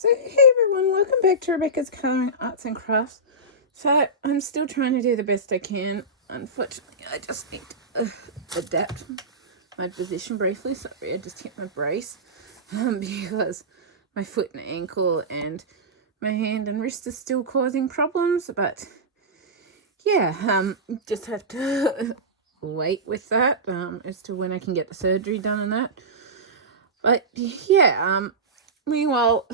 So hey everyone, welcome back to Rebecca's Colouring Arts and Crafts. So I'm still trying to do the best I can. Unfortunately, I just need to adapt my position briefly. Sorry, I just hit my brace because my foot and ankle and my hand and wrist are still causing problems. But yeah, just have to wait with that as to when I can get the surgery done and that. But yeah, meanwhile,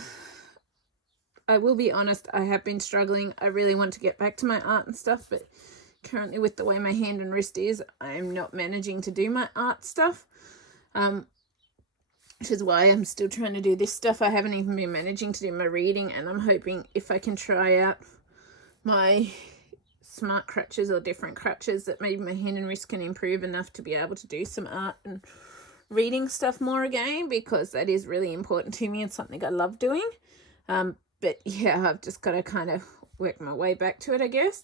I will be honest, I have been struggling. I really want to get back to my art and stuff, but currently with the way my hand and wrist is, I'm not managing to do my art stuff, which is why I'm still trying to do this stuff. I haven't even been managing to do my reading, and I'm hoping if I can try out my smart crutches or different crutches that maybe my hand and wrist can improve enough to be able to do some art and reading stuff more again, because that is really important to me and something I love doing. But yeah, I've just got to kind of work my way back to it, I guess.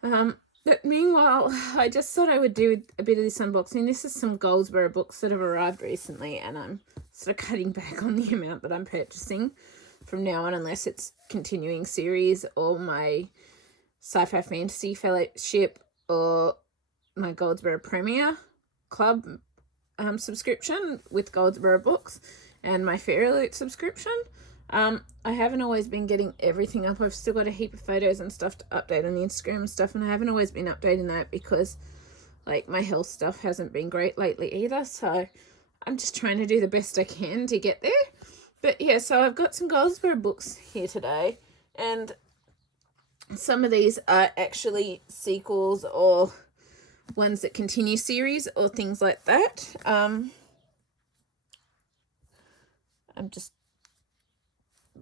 But meanwhile, I just thought I would do a bit of this unboxing. This is some Goldsboro books that have arrived recently, and I'm sort of cutting back on the amount that I'm purchasing from now on, unless it's continuing series or my Sci Fi Fantasy Fellowship or my Goldsboro Premier Club subscription with Goldsboro Books and my Fairy Loot subscription. I haven't always been getting everything up. I've still got a heap of photos and stuff to update on the Instagram and stuff, and I haven't always been updating that because like my health stuff hasn't been great lately either, so I'm just trying to do the best I can to get there. But yeah, so I've got some Goldsboro books here today, and some of these are actually sequels or ones that continue series or things like that. I'm just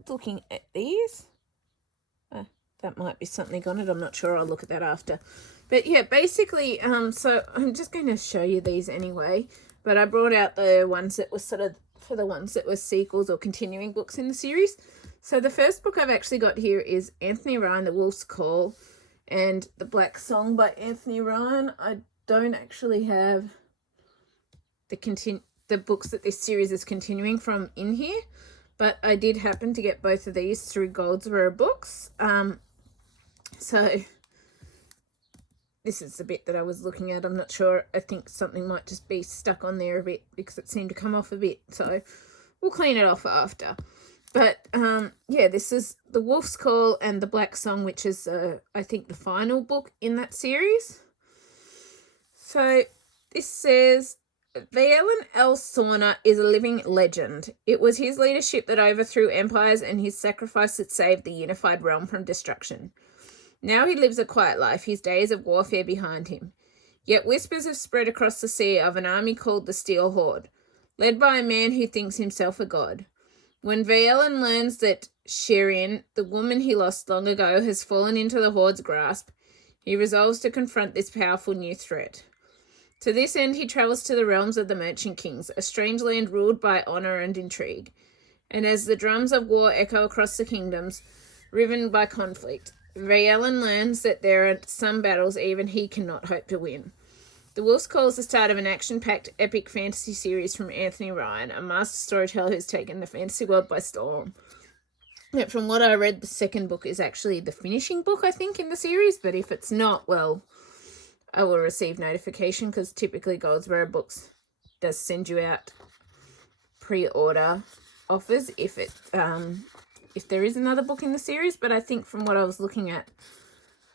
looking at these. That might be something on it, I'm not sure, I'll look at that after. But yeah, basically, so I'm just going to show you these anyway, but I brought out the ones that were sort of for the ones that were sequels or continuing books in the series. So the first book I've actually got here is Anthony Ryan, The Wolf's Call, and The Black Song by Anthony Ryan. I don't actually have the books that this series is continuing from in here, but I did happen to get both of these through Goldsboro Books. So this is the bit that I was looking at. I'm not sure. I think something might just be stuck on there a bit because it seemed to come off a bit. So we'll clean it off after. But yeah, this is The Wolf's Call and The Black Song, which is, I think, the final book in that series. So this says, Vaelen L. Sauna is a living legend. It was his leadership that overthrew empires and his sacrifice that saved the unified realm from destruction. Now he lives a quiet life, his days of warfare behind him. Yet whispers have spread across the sea of an army called the Steel Horde, led by a man who thinks himself a god. When Vaelen learns that Shireen, the woman he lost long ago, has fallen into the Horde's grasp, he resolves to confront this powerful new threat. To this end, he travels to the realms of the Merchant Kings, a strange land ruled by honour and intrigue. And as the drums of war echo across the kingdoms, riven by conflict, Vaelen learns that there are some battles even he cannot hope to win. The Wolf's Call is the start of an action-packed epic fantasy series from Anthony Ryan, a master storyteller who's taken the fantasy world by storm. Yet from what I read, the second book is actually the finishing book, I think, in the series, but if it's not, well, I will receive notification, because typically Goldsboro Books does send you out pre-order offers if there is another book in the series. But I think from what I was looking at,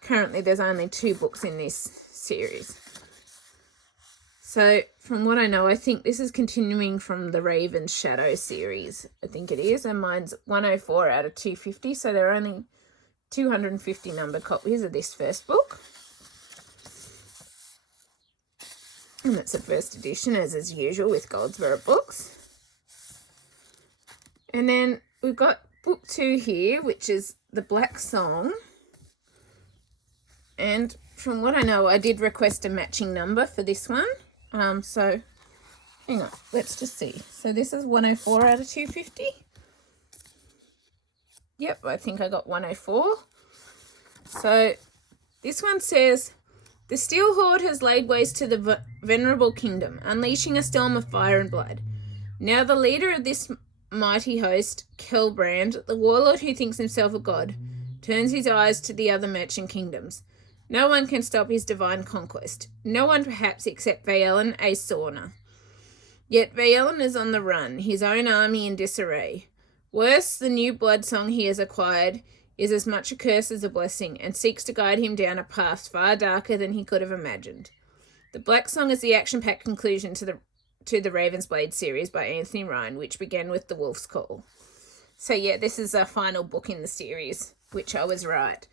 currently there's only 2 books in this series. So from what I know, I think this is continuing from the Raven's Shadow series. I think it is, and mine's 104 out of 250, so there are only 250 numbered copies of this first book. And that's the first edition, as is usual with Goldsboro Books. And then we've got book 2 here, which is The Black Song. And from what I know, I did request a matching number for this one. So hang on, let's just see. So this is 104 out of 250. Yep, I think I got 104. So this one says, the Steel Horde has laid waste to the venerable kingdom, unleashing a storm of fire and blood. Now the leader of this mighty host, Kelbrand, the warlord who thinks himself a god, turns his eyes to the other merchant kingdoms. No one can stop his divine conquest. No one perhaps except Vaelen a Sorna. Yet Vaelen is on the run, his own army in disarray. Worse, the new blood song he has acquired is as much a curse as a blessing, and seeks to guide him down a path far darker than he could have imagined. The Black Song is the action-packed conclusion to the Ravensblade series by Anthony Ryan, which began with The Wolf's Call. So yeah, this is our final book in the series, which I was right.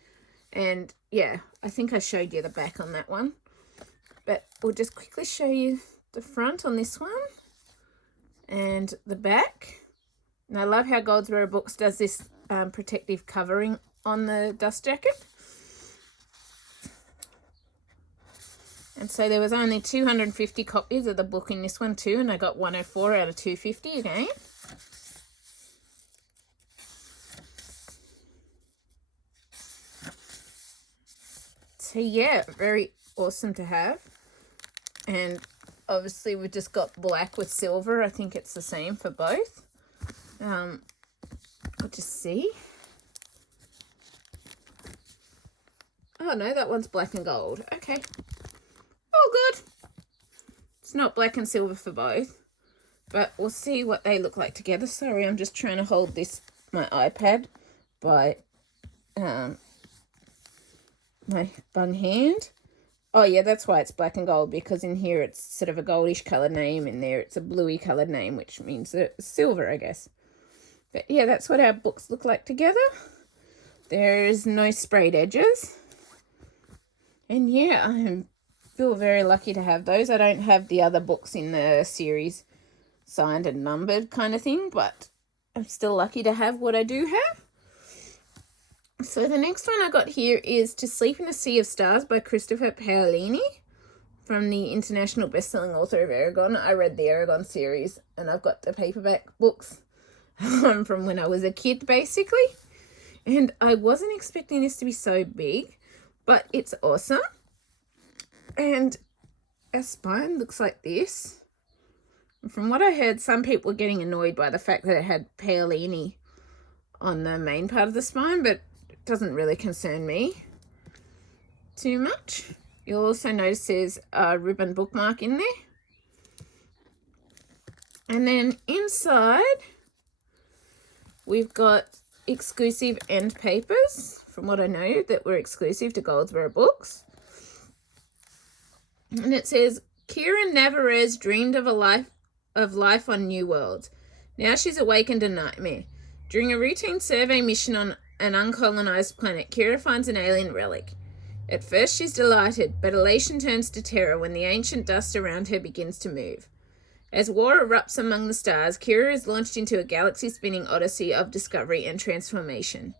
And yeah, I think I showed you the back on that one. But we'll just quickly show you the front on this one and the back. And I love how Goldsboro Books does this protective covering on the dust jacket. And so there was only 250 copies of the book in this one too, and I got 104 out of 250 again. So yeah, very awesome to have. And obviously we've just got black with silver. I think it's the same for both. I'll just see. Oh no, that one's black and gold. Okay. Oh good. It's not black and silver for both. But we'll see what they look like together. Sorry, I'm just trying to hold my iPad by my bung hand. Oh yeah, that's why it's black and gold, because in here it's sort of a goldish coloured name, in there it's a bluey coloured name, which means that it's silver, I guess. But yeah, that's what our books look like together. There's no sprayed edges. And yeah, I feel very lucky to have those. I don't have the other books in the series signed and numbered kind of thing, but I'm still lucky to have what I do have. So the next one I got here is To Sleep in a Sea of Stars by Christopher Paolini, from the international best-selling author of Eragon. I read the Eragon series, and I've got the paperback books from when I was a kid, basically. And I wasn't expecting this to be so big, but it's awesome. And our spine looks like this. And from what I heard, some people were getting annoyed by the fact that it had Paolini on the main part of the spine, but doesn't really concern me too much. You'll also notice there's a ribbon bookmark in there. And then inside, we've got exclusive end papers, from what I know, that were exclusive to Goldsboro Books. And it says, Kira Navarez dreamed of life on New World. Now she's awakened a nightmare. During a routine survey mission on an uncolonized planet, Kira finds an alien relic. At first she's delighted, but elation turns to terror when the ancient dust around her begins to move. As war erupts among the stars, Kira is launched into a galaxy-spinning odyssey of discovery and transformation.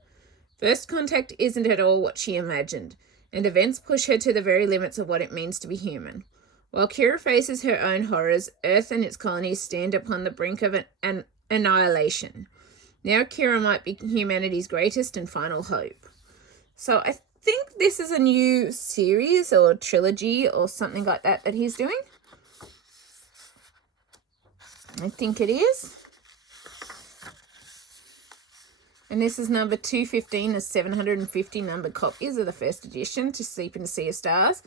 First contact isn't at all what she imagined, and events push her to the very limits of what it means to be human. While Kira faces her own horrors, Earth and its colonies stand upon the brink of an annihilation. Now Kira might be humanity's greatest and final hope. So I think this is a new series or trilogy or something like that he's doing. I think it is. And this is number 215. There's 750 numbered copies of the first edition, To Sleep in a Sea of Stars.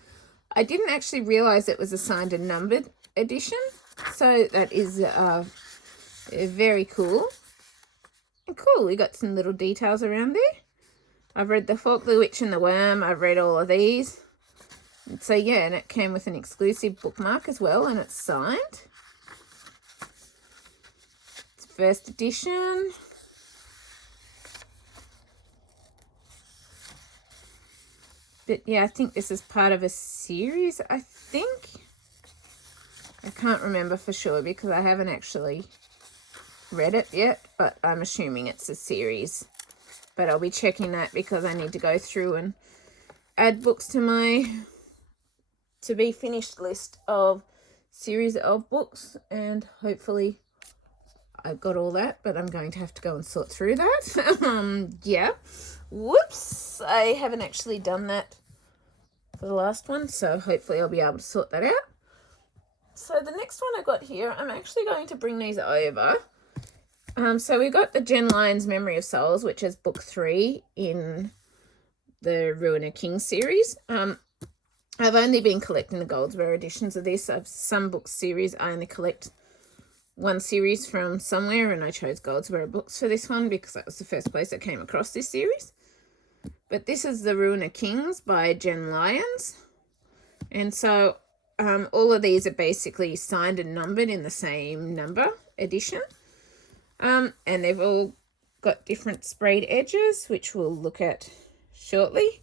I didn't actually realise it was a signed and numbered edition. So that is very cool. And cool, we got some little details around there. I've read The Fork, the Witch and the Worm. I've read all of these. And so yeah, and it came with an exclusive bookmark as well, and it's signed. It's first edition. But yeah, I think this is part of a series, I think. I can't remember for sure because I haven't actually read it yet, but I'm assuming it's a series. But I'll be checking that because I need to go through and add books to my to be finished list of series of books, and hopefully I've got all that, but I'm going to have to go and sort through that. Yeah. Whoops. I haven't actually done that for the last one, so hopefully I'll be able to sort that out. So the next one I got here, I'm actually going to bring these over. So we got the Jen Lyons Memory of Souls, which is book 3 in the Ruiner King series. I've only been collecting the Goldsboro editions of this. Some book series I only collect one series from somewhere, and I chose Goldsboro Books for this one because that was the first place I came across this series. But this is The Ruiner Kings by Jen Lyons. And so all of these are basically signed and numbered in the same number edition. And they've all got different sprayed edges, which we'll look at shortly.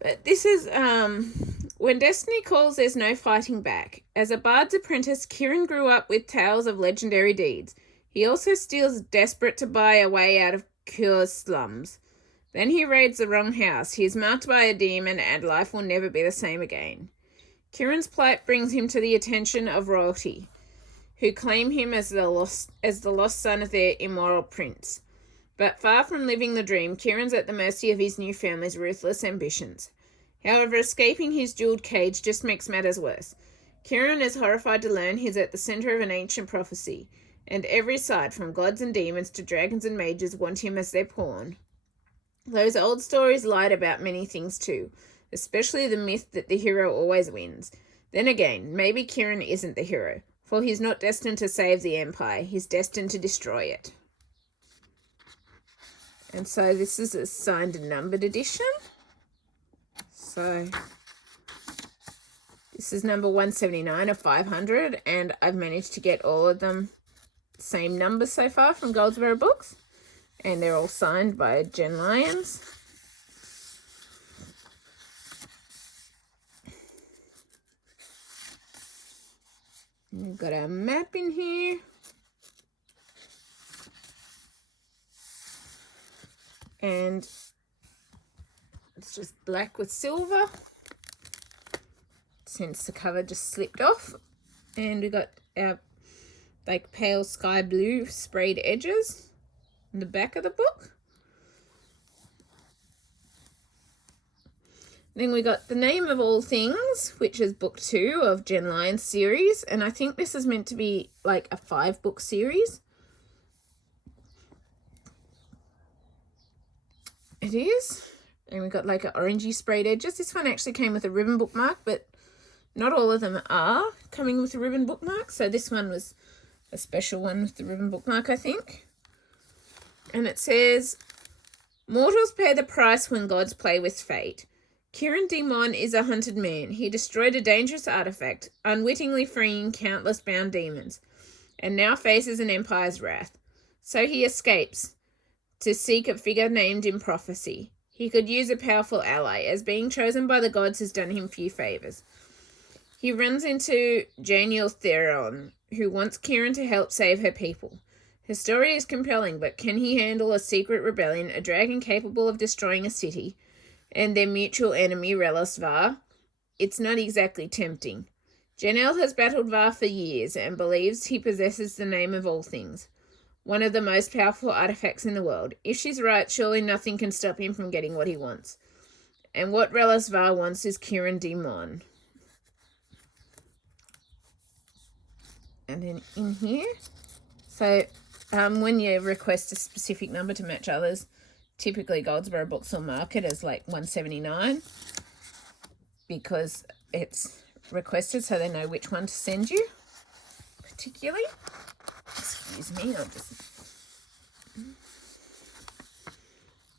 But this is When Destiny Calls, There's No Fighting Back. As a bard's apprentice, Kieran grew up with tales of legendary deeds. He also steals desperate to buy a way out of Cure's slums. Then he raids the wrong house. He is marked by a demon and life will never be the same again. Kieran's plight brings him to the attention of royalty, who claim him as the lost son of their immoral prince. But far from living the dream, Kieran's at the mercy of his new family's ruthless ambitions. However, escaping his jeweled cage just makes matters worse. Kieran is horrified to learn he's at the center of an ancient prophecy, and every side, from gods and demons to dragons and mages, want him as their pawn. Those old stories lied about many things too, especially the myth that the hero always wins. Then again, maybe Kieran isn't the hero, for he's not destined to save the Empire, he's destined to destroy it. And so this is a signed and numbered edition. So this is number 179 of 500, and I've managed to get all of them same number so far from Goldsboro Books, and they're all signed by Jen Lyons. We've got our map in here. And it's just black with silver, since the cover just slipped off. And we got our like pale sky blue sprayed edges in the back of the book. Then we got The Name of All Things, which is book 2 of Jen Lyons' series. And I think this is meant to be like a 5-book series. It is. And we've got like an orangey sprayed edges. This one actually came with a ribbon bookmark, but not all of them are coming with a ribbon bookmark. So this one was a special one with the ribbon bookmark, I think. And it says, mortals pay the price when gods play with fate. Kieran Demon is a hunted man. He destroyed a dangerous artifact, unwittingly freeing countless bound demons, and now faces an empire's wrath. So he escapes to seek a figure named in prophecy. He could use a powerful ally, as being chosen by the gods has done him few favours. He runs into Janiel Theron, who wants Kieran to help save her people. Her story is compelling, but can he handle a secret rebellion, a dragon capable of destroying a city, and their mutual enemy, Relos Var? It's not exactly tempting. Janiel has battled Var for years and believes he possesses the name of all things, one of the most powerful artifacts in the world. If she's right, surely nothing can stop him from getting what he wants. And what Relos Var wants is Kieran Demon. And then in here, so when you request a specific number to match others, typically Goldsboro Books will mark it as like 179 because it's requested, so they know which one to send you particularly. Excuse me, I'll just...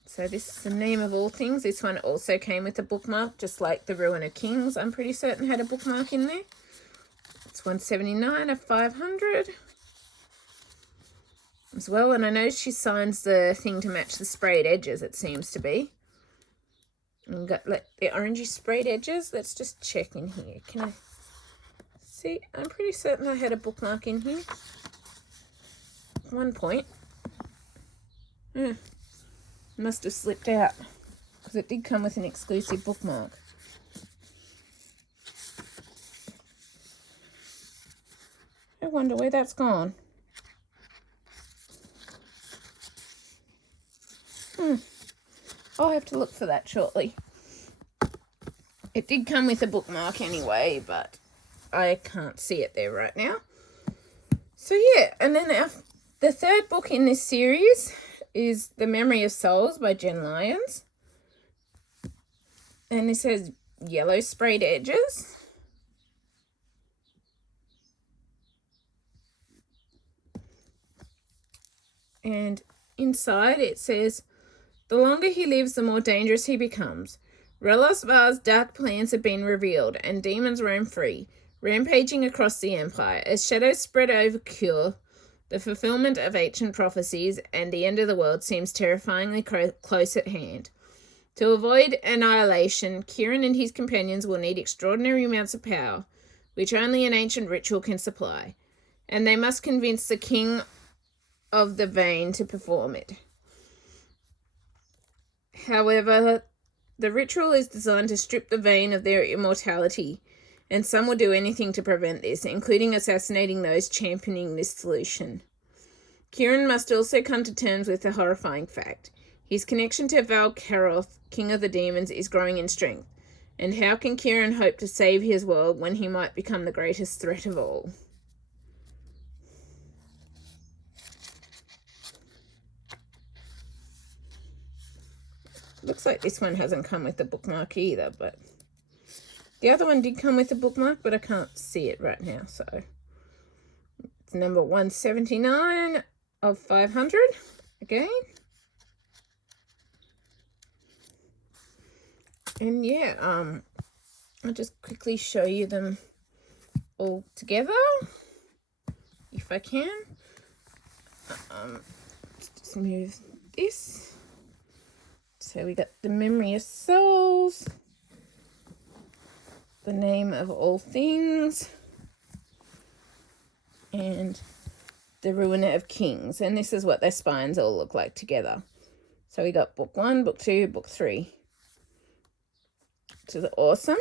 So this is The Name of All Things. This one also came with a bookmark, just like the Ruiner Kings, I'm pretty certain had a bookmark in there. It's 179 of 500 as well, and I know she signs the thing to match the sprayed edges, it seems to be. And got like the orangey sprayed edges. Let's just check in here. Can I see? I'm pretty certain I had a bookmark in here at one point. Must have slipped out because it did come with an exclusive bookmark. I wonder where that's gone. I'll have to look for that shortly. It did come with a bookmark anyway, but I can't see it there right now. So yeah, and then our The third book in this series is The Memory of Souls by Jen Lyons. And this has yellow sprayed edges. And inside it says, the longer he lives, the more dangerous he becomes. Relos Var's dark plans have been revealed, and demons roam free, rampaging across the Empire. As shadows spread over Cure, the fulfillment of ancient prophecies and the end of the world seems terrifyingly close at hand. To avoid annihilation, Kieran and his companions will need extraordinary amounts of power, which only an ancient ritual can supply, and they must convince the King of the Vein to perform it. However, the ritual is designed to strip the Vein of their immortality, and some will do anything to prevent this, including assassinating those championing this solution. Kieran must also come to terms with the horrifying fact. His connection to Val Karoth, King of the Demons, is growing in strength, and how can Kieran hope to save his world when he might become the greatest threat of all? Looks like this one hasn't come with the bookmark either, but the other one did come with a bookmark, but I can't see it right now, so it's number 179 of 500 again. And yeah, I'll just quickly show you them all together, if I can. Just move this. So we got The Memory of Souls, The Name of All Things, and The Ruin of Kings. And this is what their spines all look like together. So we got book 1, book 2, book 3. Which is awesome.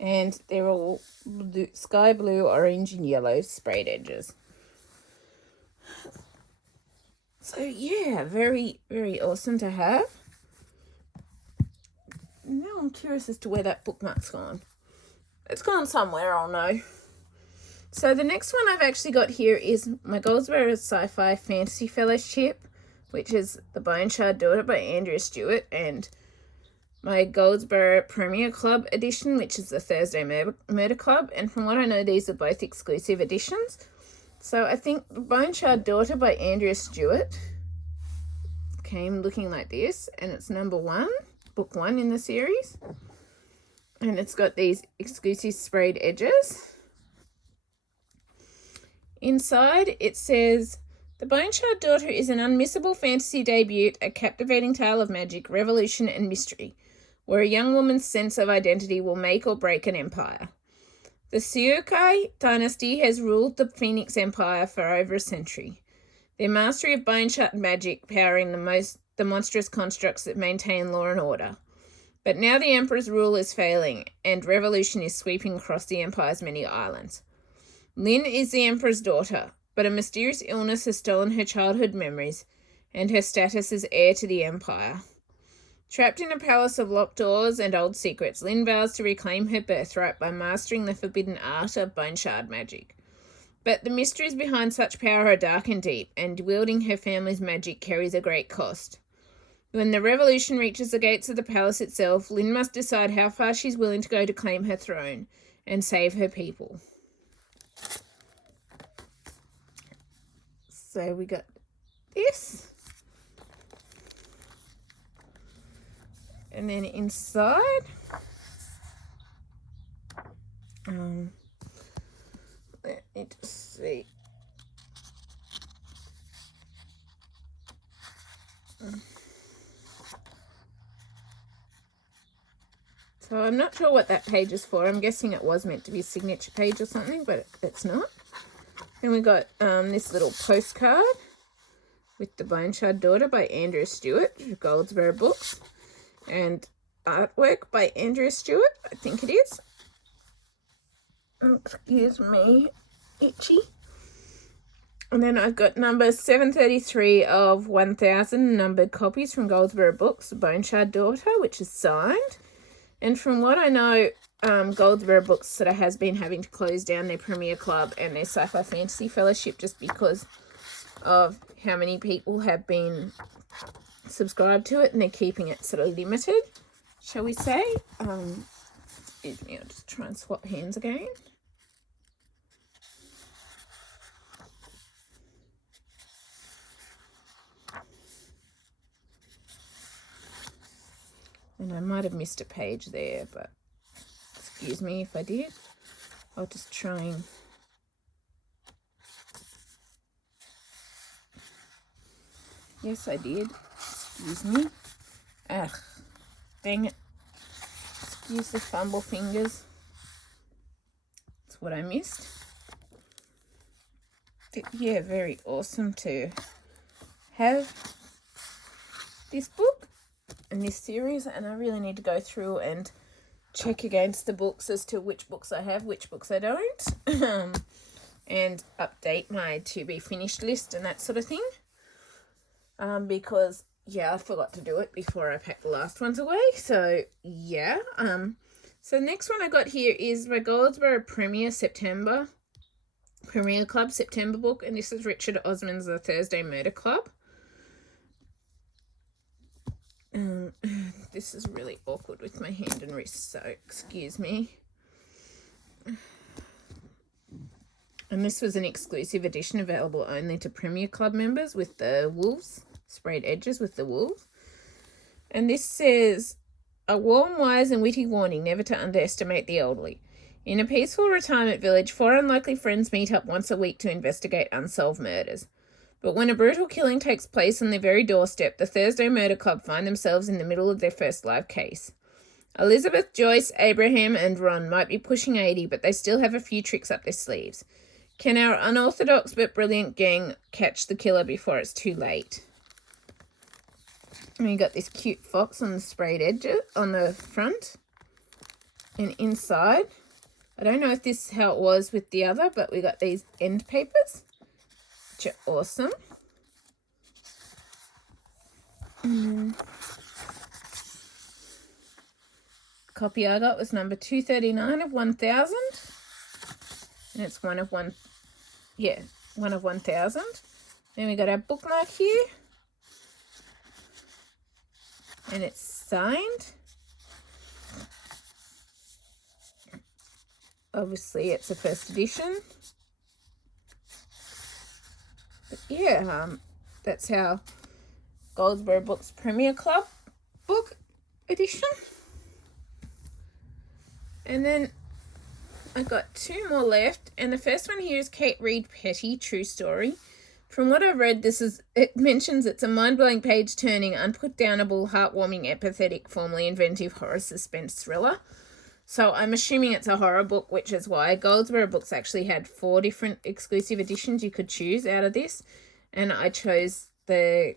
And they're all sky blue, orange, and yellow sprayed edges. So yeah, very, very awesome to have. Now I'm curious as to where that bookmark's gone. It's gone somewhere, I'll know. So the next one I've actually got here is my Goldsboro Sci Fi Fantasy Fellowship, which is The Bone Shard Daughter by Andrea Stewart, and my Goldsboro Premier Club edition, which is the Thursday Murder Club. And from what I know, these are both exclusive editions. So I think The Bone Shard Daughter by Andrea Stewart came looking like this, and it's number 1. Book 1 in the series, and it's got these exclusive sprayed edges. Inside it says, The Bone Shard Daughter is an unmissable fantasy debut, a captivating tale of magic, revolution, and mystery, where a young woman's sense of identity will make or break an empire. The Seokai dynasty has ruled the Phoenix Empire for over a century, their mastery of bone shard magic powering the monstrous constructs that maintain law and order. But now the Emperor's rule is failing, and revolution is sweeping across the Empire's many islands. Lynn is the Emperor's daughter, but a mysterious illness has stolen her childhood memories, and her status as heir to the Empire. Trapped in a palace of locked doors and old secrets, Lynn vows to reclaim her birthright by mastering the forbidden art of bone shard magic. But the mysteries behind such power are dark and deep, and wielding her family's magic carries a great cost. When the revolution reaches the gates of the palace itself, Lynn must decide how far she's willing to go to claim her throne and save her people. So we got this. And then inside, let me just see. So I'm not sure what that page is for. I'm guessing it was meant to be a signature page or something, but it's not. Then we got this little postcard with The Bone Shard Daughter by Andrea Stewart, Goldsboro Books, and artwork by Andrea Stewart, I think it is. Excuse me, itchy. And then I've got number 733 of 1,000 numbered copies from Goldsboro Books, The Bone Shard Daughter, which is signed. And from what I know, Goldsboro Books sort of has been having to close down their Premier Club and their Sci Fi Fantasy Fellowship just because of how many people have been subscribed to it, and they're keeping it sort of limited, shall we say. Excuse me, I'll just try and swap hands again. And I might have missed a page there, but excuse me if I did. I'll just try and... Yes, I did. Excuse me. Ugh, dang it. Excuse the fumble fingers. That's what I missed. But yeah, very awesome to have this book and this series, and I really need to go through and check against the books as to which books I have, which books I don't, and update my to be finished list and that sort of thing. Because yeah, I forgot to do it before I packed the last ones away. So yeah. So next one I got here is my Goldsboro Premier Club September book, and this is Richard Osman's The Thursday Murder Club. This is really awkward with my hand and wrist, so excuse me. And this was an exclusive edition available only to Premier Club members with the wolves, sprayed edges with the wolves. And this says, a warm, wise and witty warning never to underestimate the elderly. In a peaceful retirement village, 4 unlikely friends meet up once a week to investigate unsolved murders. But when a brutal killing takes place on their very doorstep, the Thursday Murder Club find themselves in the middle of their first live case. Elizabeth, Joyce, Abraham and Ron might be pushing 80, but they still have a few tricks up their sleeves. Can our unorthodox but brilliant gang catch the killer before it's too late? And we got this cute fox on the sprayed edge on the front. And inside, I don't know if this is how it was with the other, but we got these end papers, which are awesome. Copy I got was number 239 of 1000. And it's one of 1,000. Then we got our bookmark here. And it's signed. Obviously, it's a first edition. But yeah, that's how Goldsboro Books Premier Club book edition. And then I got 2 more left, and the first one here is Kate Reid Petty, True Story. From what I've read, it mentions it's a mind-blowing, page-turning, unput-downable, heartwarming, empathetic, formally inventive horror suspense thriller. So I'm assuming it's a horror book, which is why Goldsboro Books actually had 4 different exclusive editions you could choose out of this, and I chose the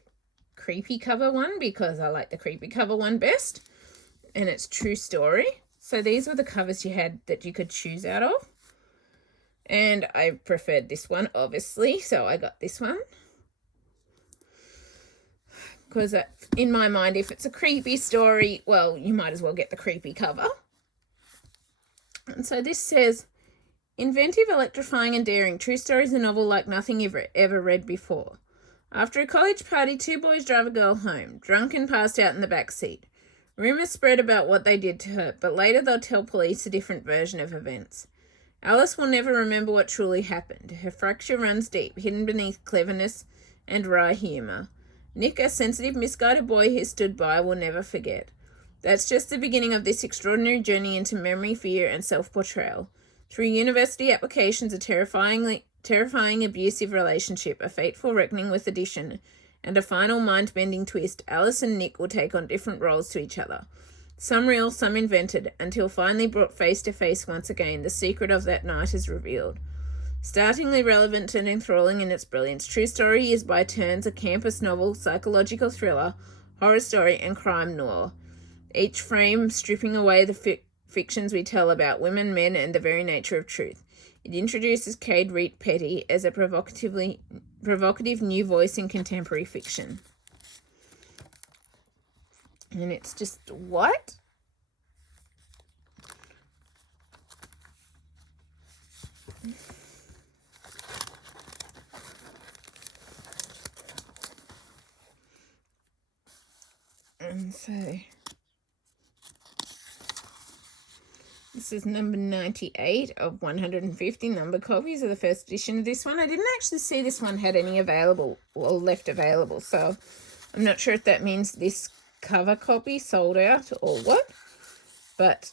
creepy cover one because I like the creepy cover one best, and it's True Story. So these were the covers you had that you could choose out of. And I preferred this one, obviously, so I got this one. Because in my mind, if it's a creepy story, well, you might as well get the creepy cover. And so this says, inventive, electrifying and daring, True Story is a novel like nothing you've ever read before. After a college party, 2 boys drive a girl home, drunk and passed out in the back seat. Rumours spread about what they did to her, but later they'll tell police a different version of events. Alice will never remember what truly happened. Her fracture runs deep, hidden beneath cleverness and wry humour. Nick, a sensitive, misguided boy who stood by, will never forget. That's just the beginning of this extraordinary journey into memory, fear, and self-portrayal. Through university applications, a terrifying abusive relationship, a fateful reckoning with addiction, and a final mind-bending twist, Alice and Nick will take on different roles to each other. Some real, some invented, until finally brought face to face once again, the secret of that night is revealed. Startlingly relevant and enthralling in its brilliance, True Story is by turns a campus novel, psychological thriller, horror story, and crime noir. Each frame stripping away the fictions we tell about women, men, and the very nature of truth. It introduces Kate Reid Petty as a provocative new voice in contemporary fiction. And it's just white. And so this is number 98 of 150 number copies of the first edition of this one. I didn't actually see this one had any available or left available, so I'm not sure if that means this cover copy sold out or what. But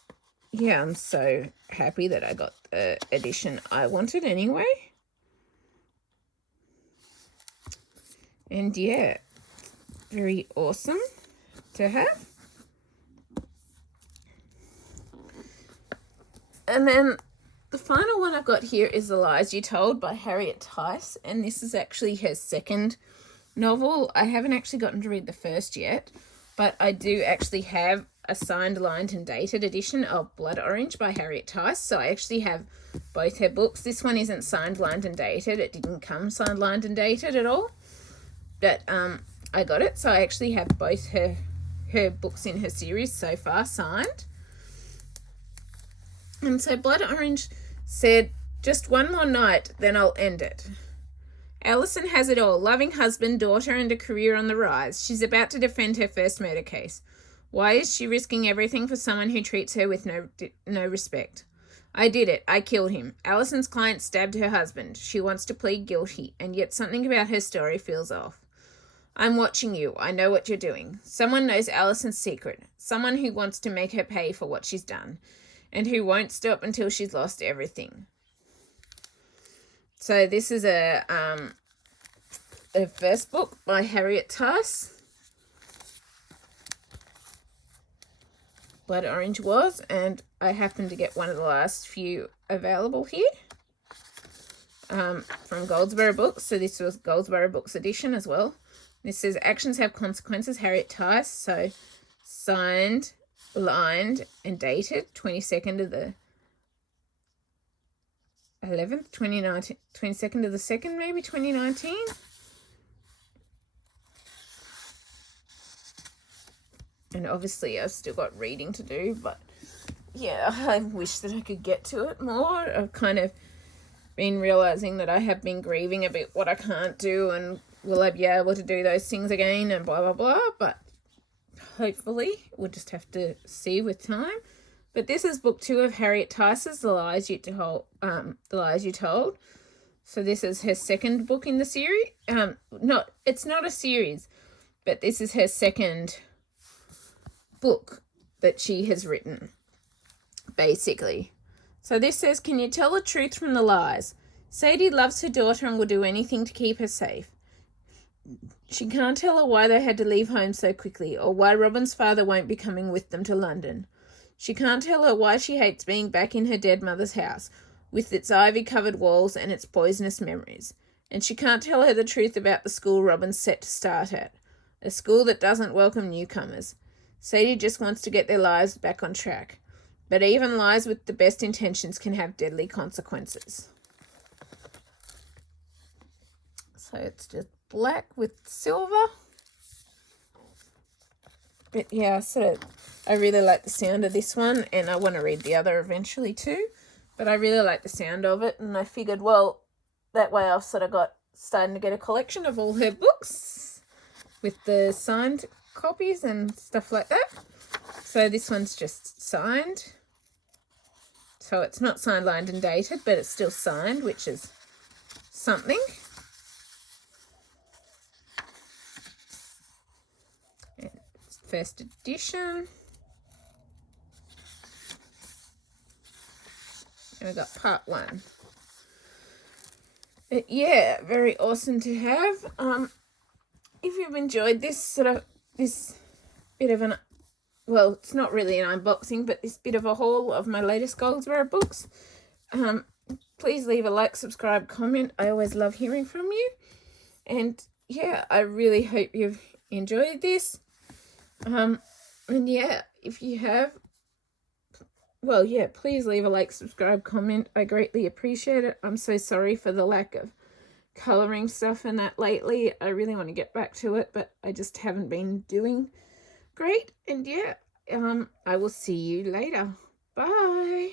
yeah, I'm so happy that I got the edition I wanted anyway. And yeah, very awesome to have. And then the final one I've got here is The Lies You Told by Harriet Tice. And this is actually her second novel. I haven't actually gotten to read the first yet, but I do actually have a signed, lined and dated edition of Blood Orange by Harriet Tice. So I actually have both her books. This one isn't signed, lined and dated. It didn't come signed, lined and dated at all. But I got it. So I actually have both her books in her series so far signed. And so Blood Orange said, "Just one more night, then I'll end it. Alison has it all, loving husband, daughter, and a career on the rise. She's about to defend her first murder case. Why is she risking everything for someone who treats her with no respect? I did it. I killed him. Alison's client stabbed her husband. She wants to plead guilty, and yet something about her story feels off. I'm watching you. I know what you're doing. Someone knows Alison's secret. Someone who wants to make her pay for what she's done, and who won't stop until she's lost everything." So this is a first book by Harriet Tice. Blood Orange was, and I happened to get one of the last few available here from Goldsboro Books. So this was Goldsboro Books edition as well. This says, "Actions Have Consequences, Harriet Tice." So signed, lined and dated 22nd of the 11th, 2019, 22nd of the 2nd, maybe 2019. And obviously I've still got reading to do, but yeah, I wish that I could get to it more. I've kind of been realizing that I have been grieving a bit what I can't do, and will I be able to do those things again, and blah, blah, blah. But hopefully we'll just have to see with time. But this is book 2 of Harriet Tice's The Lies You Told. The Lies You Told. So this is her second book in the series. It's not a series, but this is her second book that she has written, basically. So this says, "Can you tell the truth from the lies? Sadie loves her daughter and will do anything to keep her safe. She can't tell her why they had to leave home so quickly, or why Robin's father won't be coming with them to London. She can't tell her why she hates being back in her dead mother's house, with its ivy-covered walls and its poisonous memories. And she can't tell her the truth about the school Robin's set to start at, a school that doesn't welcome newcomers. Sadie just wants to get their lives back on track. But even lies with the best intentions can have deadly consequences." So it's just black with silver. But yeah, I really like the sound of this one, and I want to read the other eventually too. But I really like the sound of it, and I figured, well, that way I've sort of starting to get a collection of all her books with the signed copies and stuff like that. So this one's just signed. So it's not signed, lined and dated, but it's still signed, which is something. It's first edition. And we've got part 1. But yeah, very awesome to have. If you've enjoyed this bit of an, well, it's not really an unboxing, but this bit of a haul of my latest Goldsboro books, please leave a like, subscribe, comment. I always love hearing from you. And yeah, I really hope you've enjoyed this. And yeah, if you have, well, yeah, please leave a like, subscribe, comment. I greatly appreciate it. I'm so sorry for the lack of colouring stuff and that lately. I really want to get back to it, but I just haven't been doing great. And yeah, I will see you later. Bye.